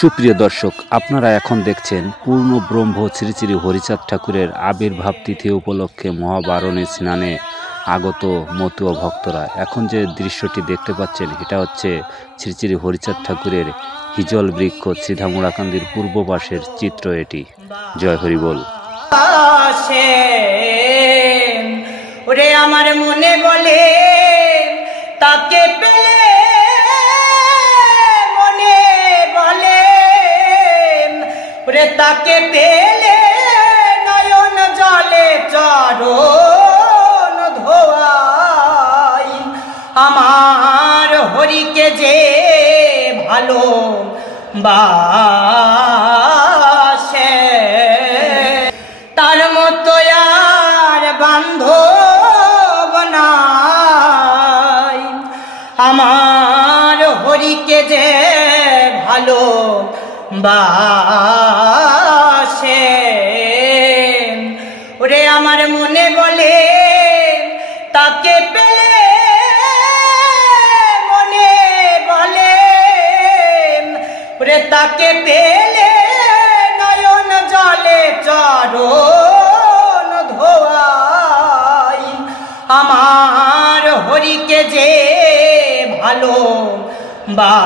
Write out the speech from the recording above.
সুপ্রিয় দর্শক, আপনারা এখন দেখছেন পূর্ণ ব্রহ্ম শ্রী শ্রী হরিচাঁদ ঠাকুরের আবির্ভাব তিথি উপলক্ষে মহাবারণী স্নানে আগত মতুয়া ভক্তরা। এখন যে দৃশ্যটি দেখতে পাচ্ছেন এটা হচ্ছে শ্রী শ্রী হরিচাঁদ ঠাকুরের হিজল বৃক্ষ শ্রীধামুড়াকান্দির পূর্ব পাশের চিত্র এটি। জয় হরি বল। ওরে আমার মনে বলে তাকে পেলে, মনে বলে ওরে তাকে পেলে নয়ন জলে চরণ ধোয়াই। আমার হরিকে যে ভালো বাসে তার মতো আর বান্ধব নাই। আমার হরিকে যে ভালো বাসে ওরে আমার মনে বলে তাকে পেলে, মনে বলে ওরে তাকে পেলে নয়ন জলে চরণ ধোয়াই। আমার হরিকে যে ভালো বা